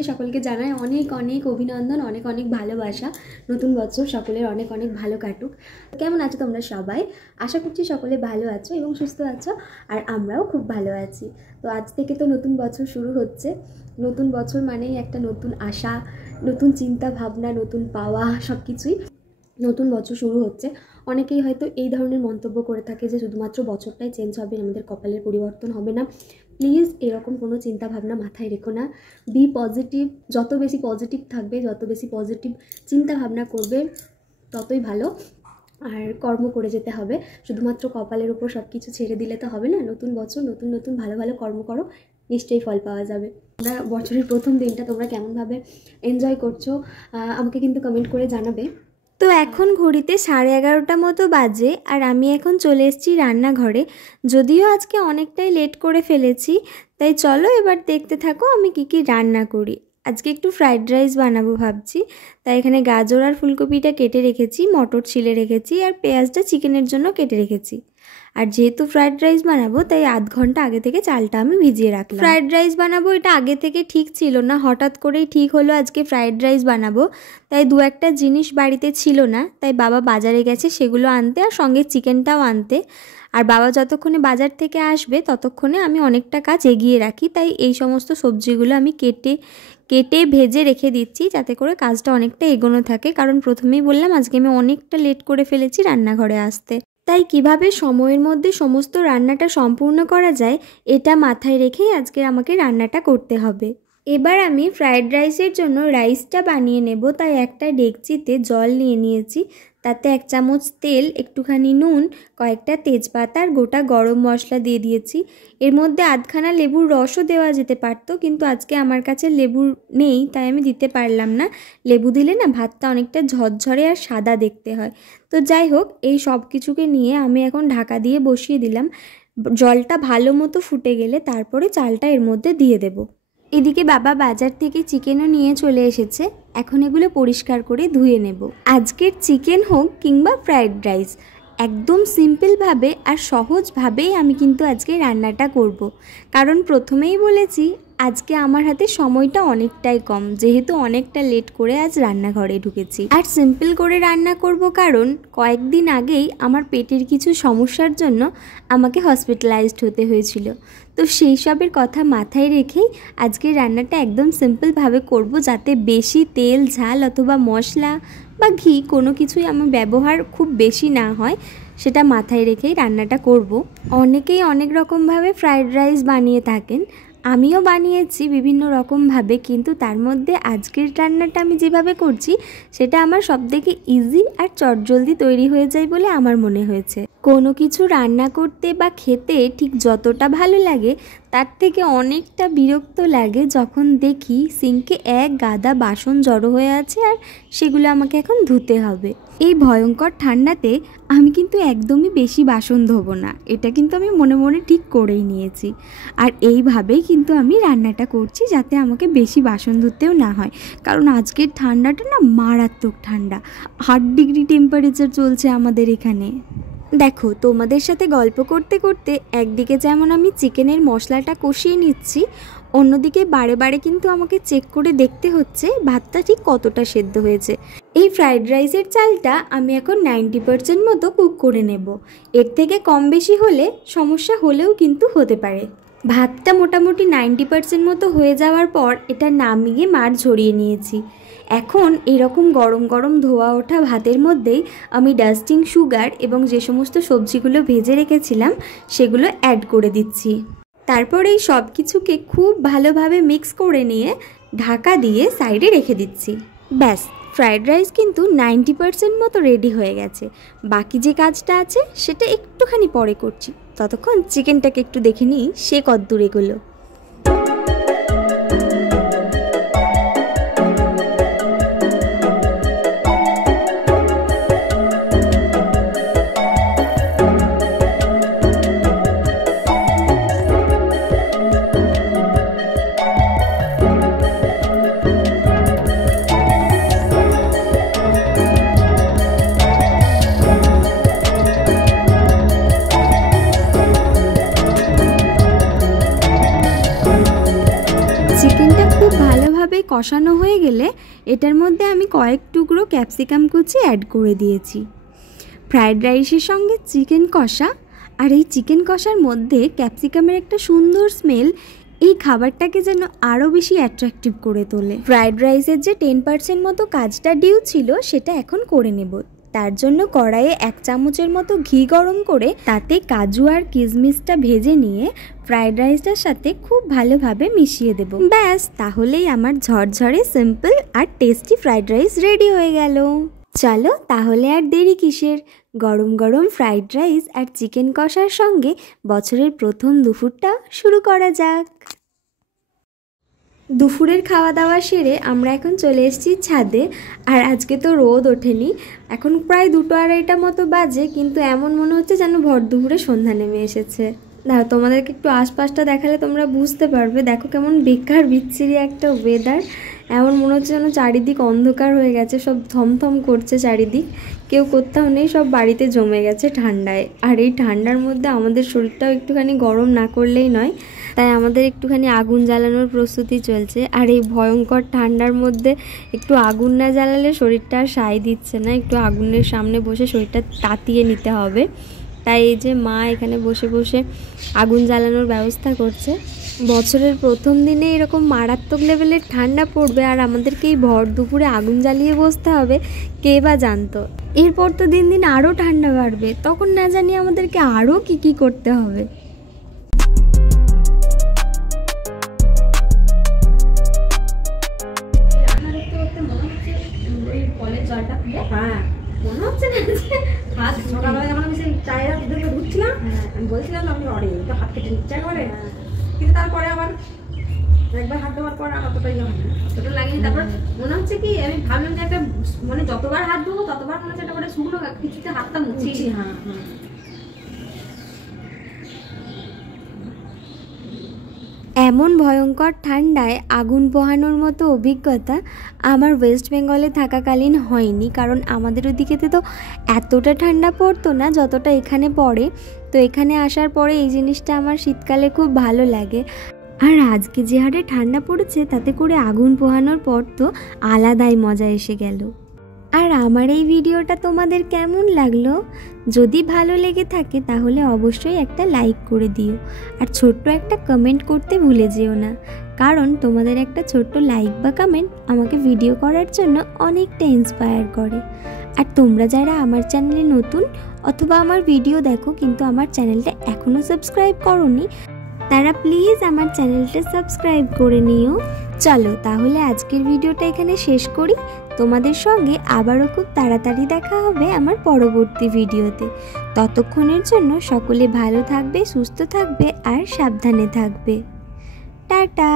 আপনাদের সকলকে জানাই অনেক অনেক অভিনন্দন, অনেক অনেক ভালোবাসা। নতুন বছর সকলের অনেক অনেক ভালো কাটুক। কেমন আছো তোমরা সবাই? আশা করছি সকলে ভালো আছো এবং সুস্থ আছো, আর আমরাও খুব ভালো আছি। তো আজ থেকে তো নতুন বছর শুরু হচ্ছে। নতুন বছর মানেই একটা নতুন আশা, নতুন চিন্তা ভাবনা, নতুন পাওয়া, সব কিছুই। নতুন বছর শুরু হচ্ছে। অনেকেই হয়তো এই ধরনের মন্তব্য করে থাকে যে শুধুমাত্র বছরটাই চেঞ্জ হবে, আমাদের কপালের পরিবর্তন হবে না। প্লিজ এরকম কোনো চিন্তা ভাবনা মাথায় রেখো না। Be positive. যত বেশি পজিটিভ থাকবে, যত বেশি পজিটিভ চিন্তা ভাবনা করবে, ততই ভালো। আর কর্ম করে যেতে হবে। শুধুমাত্র কপালের উপর সব কিছু ছেড়ে দিলে তো হবে না। নতুন বছর, নতুন নতুন ভালো ভালো কর্ম করো, নিশ্চয়ই ফল পাওয়া যাবে। তোমরা বছরের প্রথম দিনটা তোমরা কেমনভাবে এনজয় করছো আমাকে কিন্তু কমেন্ট করে জানাবে। তো এখন ঘড়িতে 11:30 মতো বাজে, আর আমি এখন চলে এসেছি রান্নাঘরে। যদিও আজকে অনেকটাই লেট করে ফেলেছি, তাই চলো এবার দেখতে থাকো আমি কি রান্না করি। আজকে একটু ফ্রাইড রাইস বানাবো ভাবছি, তাই এখানে গাজর আর ফুলকপিটা কেটে রেখেছি, মটর ছিলে রেখেছি, আর পেঁয়াজটা চিকেনের জন্য কেটে রেখেছি। আর যেহেতু ফ্রাইড রাইস বানাবো, তাই আধ ঘন্টা আগে থেকে চালটা আমি ভিজিয়ে রাখলাম। ফ্রাইড রাইস বানাবো এটা আগে থেকে ঠিক ছিল না, হঠাৎ করেই ঠিক হলো আজকে ফ্রাইড রাইস বানাবো। তাই দু একটা জিনিস বাড়িতে ছিল না, তাই বাবা বাজারে গেছে সেগুলো আনতে, আর সঙ্গে চিকেনটাও আনতে। আর বাবা যতক্ষণে বাজার থেকে আসবে ততক্ষণে আমি অনেকটা কাজ এগিয়ে রাখি, তাই এই সমস্ত সবজিগুলো আমি কেটে ভেজে রেখে দিচ্ছি, যাতে করে কাজটা অনেকটা এগোনো থাকে। কারণ প্রথমেই বললাম আজকে আমি অনেকটা লেট করে ফেলেছি রান্নাঘরে আসতে। তাই কিভাবে সময়ের মধ্যে সমস্ত রান্নাটা সম্পূর্ণ করা যায়, এটা মাথায় রেখেই আজকে আমাকে রান্নাটা করতে হবে। এবার আমি ফ্রায়েড রাইসের জন্য রাইসটা বানিয়ে নেব, তাই একটা ডেকচিতে জল নিয়ে নিয়েছি। তাতে 1 চামচ তেল, একটুখানি নুন, কয়েকটা তেজপাতা আর গোটা গরম মশলা দিয়ে দিয়েছি। এর মধ্যে আধখানা লেবুর রসও দেওয়া যেতে পারতো, কিন্তু আজকে আমার কাছে লেবু নেই, তাই আমি দিতে পারলাম না। লেবু দিলে না ভাতটা অনেকটা ঝরঝরে আর সাদা দেখতে হয়। তো যাই হোক, এই সব কিছুকে নিয়ে আমি এখন ঢাকা দিয়ে বসিয়ে দিলাম। জলটা ভালো মতো ফুটে গেলে তারপরে চালটা এর মধ্যে দিয়ে দেব। এদিকে বাবা বাজার থেকে চিকেনও নিয়ে চলে এসেছে, এখন এগুলো পরিষ্কার করে ধুয়ে নেব। আজকের চিকেন হোক কিংবা ফ্রাইড রাইস, একদম সিম্পলভাবে আর সহজভাবেই আমি কিন্তু আজকে রান্নাটা করব। কারণ প্রথমেই বলেছি আজকে আমার হাতে সময়টা অনেকটাই কম, যেহেতু অনেকটা লেট করে আজ রান্নাঘরে ঢুকেছি। আর সিম্পল করে রান্না করব কারণ কয়েকদিন আগেই আমার পেটের কিছু সমস্যার জন্য আমাকে হসপিটালাইজড হতে হয়েছিল। তো সেই সবের কথা মাথায় রেখেই আজকে রান্নাটা একদম সিম্পলভাবে করব, যাতে বেশি তেল ঝাল অথবা মশলা বা ঘি কোনো কিছুই আমার ব্যবহার খুব বেশি না হয়, সেটা মাথায় রেখেই রান্নাটা করব। অনেকেই অনেক রকমভাবে ফ্রাইড রাইস বানিয়ে থাকেন, আমিও বানিয়েছি বিভিন্ন রকমভাবে, কিন্তু তার মধ্যে আজকের রান্নাটা আমি যেভাবে করছি সেটা আমার সবথেকে ইজি আর চটজলদি তৈরি হয়ে যায় বলে আমার মনে হয়েছে। কোনো কিছু রান্না করতে বা খেতে ঠিক যতটা ভালো লাগে, তার থেকে অনেকটা বিরক্ত লাগে যখন দেখি সিঙ্কে এক গাদা বাসন জড়ো হয়ে আছে আর সেগুলো আমাকে এখন ধুতে হবে। এই ভয়ঙ্কর ঠান্ডাতে আমি কিন্তু একদমই বেশি বাসন ধোবো না, এটা কিন্তু আমি মনে মনে ঠিক করেই নিয়েছি। আর এইভাবেই কিন্তু আমি রান্নাটা করছি, যাতে আমাকে বেশি বাসন ধুতেও না হয়। কারণ আজকের ঠান্ডাটা না মারাত্মক ঠান্ডা, 8 ডিগ্রি টেম্পারেচার চলছে আমাদের এখানে। দেখো, তোমাদের সাথে গল্প করতে করতে একদিকে যেমন আমি চিকেনের মশলাটা কষিয়ে নিচ্ছি, অন্যদিকে বারে বারে কিন্তু আমাকে চেক করে দেখতে হচ্ছে ভাতটা ঠিক কতটা সেদ্ধ হয়েছে। এই ফ্রাইড রাইসের চালটা আমি এখন 90% মতো কুক করে নেব। এর থেকে কম বেশি হলে সমস্যা হলেও কিন্তু হতে পারে। ভাতটা মোটামুটি 90% মতো হয়ে যাওয়ার পর এটা নামিয়ে মাড় ঝরিয়ে নিয়েছি। এখন এরকম গরম গরম ধোয়া ওঠা ভাতের মধ্যেই আমি ডাস্টিং সুগার এবং যে সমস্ত সবজিগুলো ভেজে রেখেছিলাম সেগুলো অ্যাড করে দিচ্ছি। তারপর এই সব কিছুকে খুব ভালোভাবে মিক্স করে নিয়ে ঢাকা দিয়ে সাইডে রেখে দিচ্ছি। ব্যাস, ফ্রাইড রাইস কিন্তু 90% মতো রেডি হয়ে গেছে। বাকি যে কাজটা আছে সেটা একটুখানি পরে করছি, ততক্ষণ চিকেনটাকে একটু দেখে নিই সে কতদূর এগোলো। কষানো হয়ে গেলে এটার মধ্যে আমি কয়েক টুকরো ক্যাপসিকাম কুচি অ্যাড করে দিয়েছি। ফ্রায়েড রাইসের সঙ্গে চিকেন কষা, আর এই চিকেন কষার মধ্যে ক্যাপসিকামের একটা সুন্দর স্মেল এই খাবারটাকে যেন আরও বেশি অ্যাট্রাকটিভ করে তোলে। ফ্রায়েড রাইসের যে 10% মতো কাজটা ডিউ ছিল সেটা এখন করে নেব। তার জন্য কড়াইয়ে 1 চামচের মতো ঘি গরম করে তাতে কাজু আর কিশমিশটা ভেজে নিয়ে ফ্রায়েড রাইসটার সাথে খুব ভালোভাবে মিশিয়ে দেব। ব্যাস, তাহলেই আমার ঝরঝরে সিম্পল আর টেস্টি ফ্রায়েড রাইস রেডি হয়ে গেল। চলো তাহলে আর দেরি কিসের, গরম গরম ফ্রায়েড রাইস আর চিকেন কষার সঙ্গে বছরের প্রথম দুপুরটা শুরু করা যাক। দুপুরের খাওয়া দাওয়া সেরে আমরা এখন চলে এসেছি ছাদে। আর আজকে তো রোদ ওঠেনি, এখন প্রায় 2-2:30 মতো বাজে, কিন্তু এমন মনে হচ্ছে যেন ভর দুপুরে সন্ধ্যা নেমে এসেছে। দেখো, তোমাদেরকে একটু আশপাশটা দেখালে তোমরা বুঝতে পারবে। দেখো কেমন বেকার বিচ্ছিরি একটা ওয়েদার, এমন মনে হচ্ছে যেন চারিদিক অন্ধকার হয়ে গেছে, সব থমথম করছে চারিদিক, কেউ কোথাও নেই, সব বাড়িতে জমে গেছে ঠান্ডায়। আর এই ঠান্ডার মধ্যে আমাদের শরীরটাও একটুখানি গরম না করলেই নয়, তাই আমাদের একটুখানি আগুন জ্বালানোর প্রস্তুতি চলছে। আর এই ভয়ঙ্কর ঠান্ডার মধ্যে একটু আগুন না জ্বালালে শরীরটা আর সায় দিচ্ছে না, একটু আগুনের সামনে বসে শরীরটা তাতিয়ে নিতে হবে। তাই এই যে মা এখানে বসে বসে আগুন জ্বালানোর ব্যবস্থা করছে। বছরের প্রথম দিনে এরকম মারাত্মক লেভেলের ঠান্ডা পড়বে আর আমাদেরকে এই ভর দুপুরে আগুন জ্বালিয়ে বসতে হবে, কে বা জানতো। এরপর তো দিন দিন আরও ঠান্ডা বাড়বে, তখন না জানি আমাদেরকে আরও কী করতে হবে। মনে হচ্ছে না যে হাত সকালবেলা যখন আমি সেই চায়ের দুধে ধুচ্ছিলাম, আমি বলছিলাম আপনি তো হাত কেটে নিচ্ছে করে, কিন্তু তারপরে আবার একবার হাত দেওয়ার পর আর অতটা ইয়ে হয় না, অতটা লাগেনি। তারপর মনে হচ্ছে কি, আমি ভাবলাম যে একটা মানে যতবার হাত ধোবো ততবার মনে হচ্ছে একটা করে শুকনো কিছুতে হাতটা মুছি। হ্যাঁ হ্যাঁ, এমন ভয়ঙ্কর ঠান্ডায় আগুন পোহানোর মতো অভিজ্ঞতা আমার ওয়েস্ট বেঙ্গলে থাকাকালীন হয়নি, কারণ আমাদের ওদিকেতে তো এতটা ঠান্ডা পড়তো না যতটা এখানে পড়ে। তো এখানে আসার পরে এই জিনিসটা আমার শীতকালে খুব ভালো লাগে। আর আজকে যে হারে ঠান্ডা পড়েছে তাতে করে আগুন পোহানোর পর তো আলাদাই মজা এসে গেল। আর আমার এই ভিডিওটা তোমাদের কেমন লাগলো? যদি ভালো লেগে থাকে তাহলে অবশ্যই একটা লাইক করে দিও, আর ছোট্ট একটা কমেন্ট করতে ভুলে যেও না, কারণ তোমাদের একটা ছোট্ট লাইক বা কমেন্ট আমাকে ভিডিও করার জন্য অনেকটা ইন্সপায়ার করে। আর তোমরা যারা আমার চ্যানেলে নতুন অথবা আমার ভিডিও দেখো কিন্তু আমার চ্যানেলটা এখনও সাবস্ক্রাইব করোনি, তারা প্লিজ আমার চ্যানেলটা সাবস্ক্রাইব করে নিও। চলো তাহলে আজকের ভিডিওটা এখানে শেষ করি। তোমাদের সঙ্গে আবারও খুব তাড়াতাড়ি দেখা হবে আমার পরবর্তী ভিডিওতে। ততক্ষণের জন্য সকলে ভালো থাকবে, সুস্থ থাকবে আর সাবধানে থাকবে। টাটা।